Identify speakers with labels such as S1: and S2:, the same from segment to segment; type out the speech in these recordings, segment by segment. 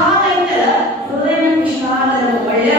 S1: ವಿಷಾದ ಇದ್ದರೆ ಹೃದಯ ವಿಷಾದವನ್ನು ಒಳ್ಳೆಯ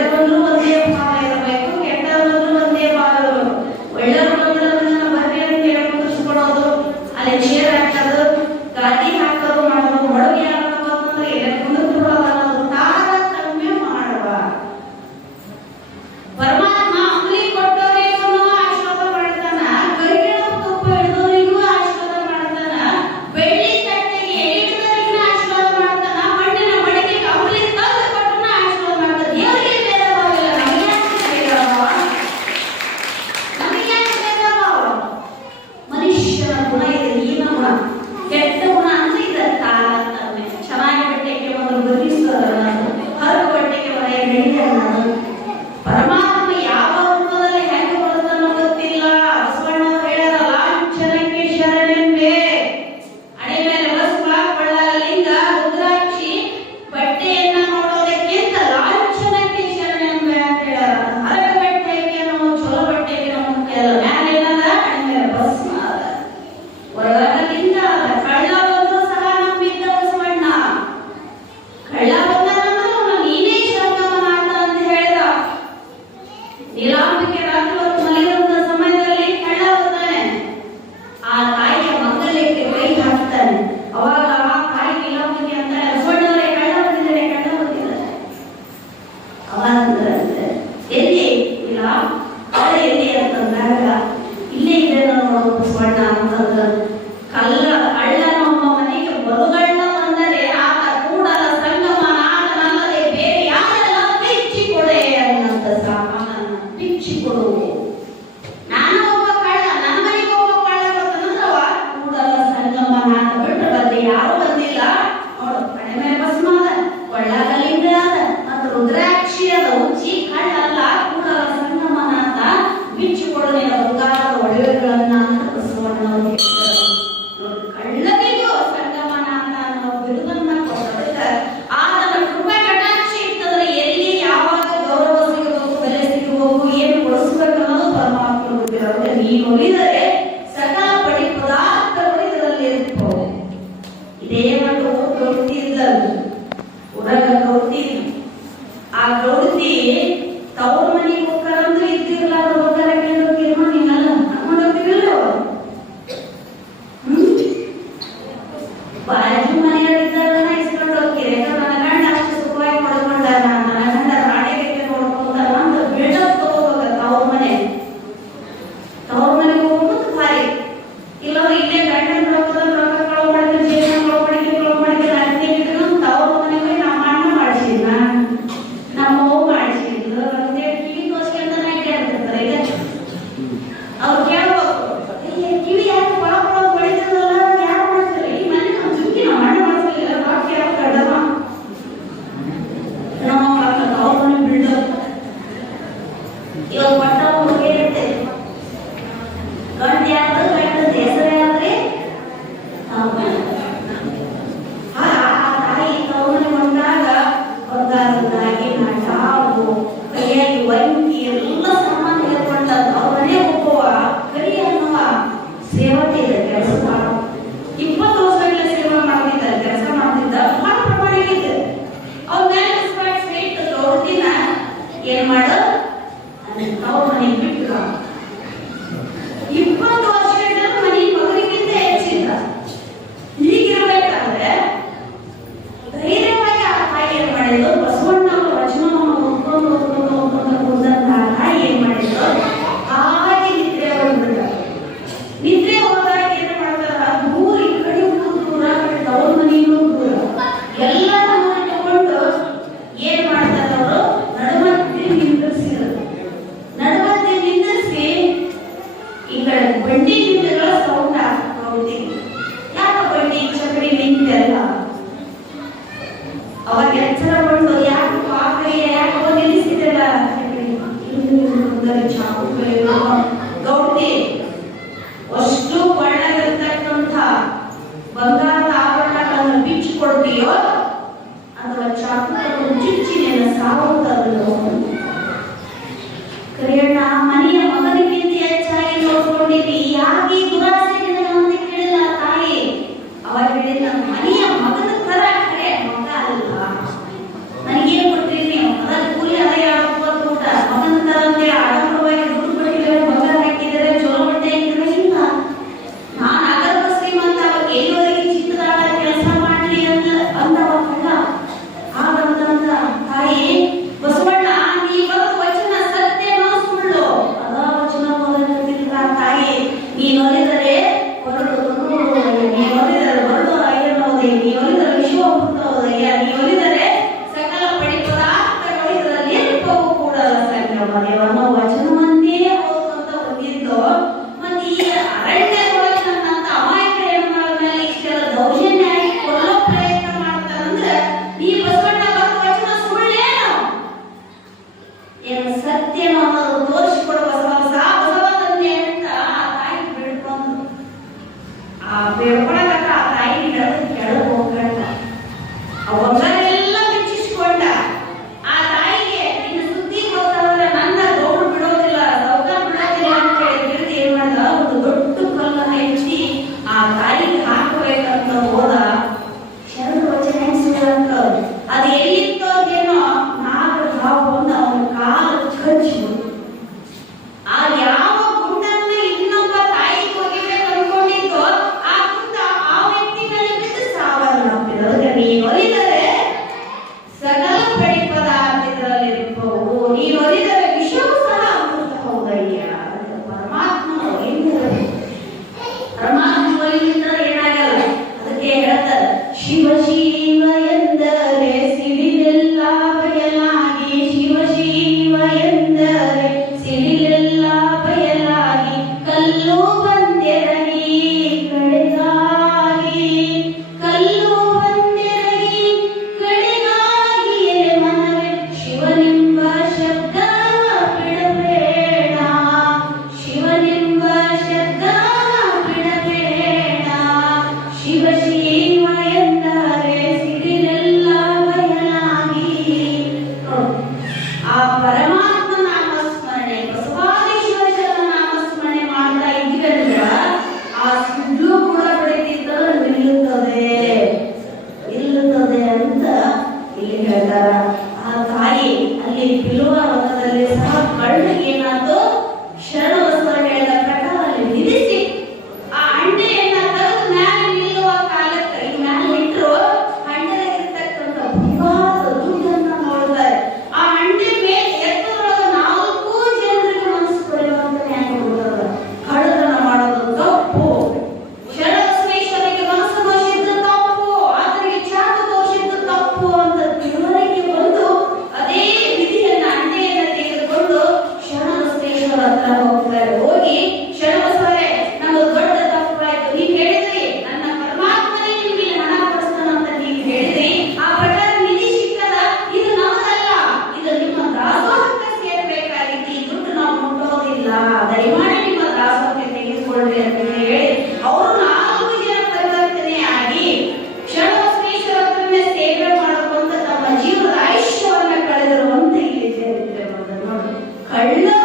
S1: ನೋಡಿ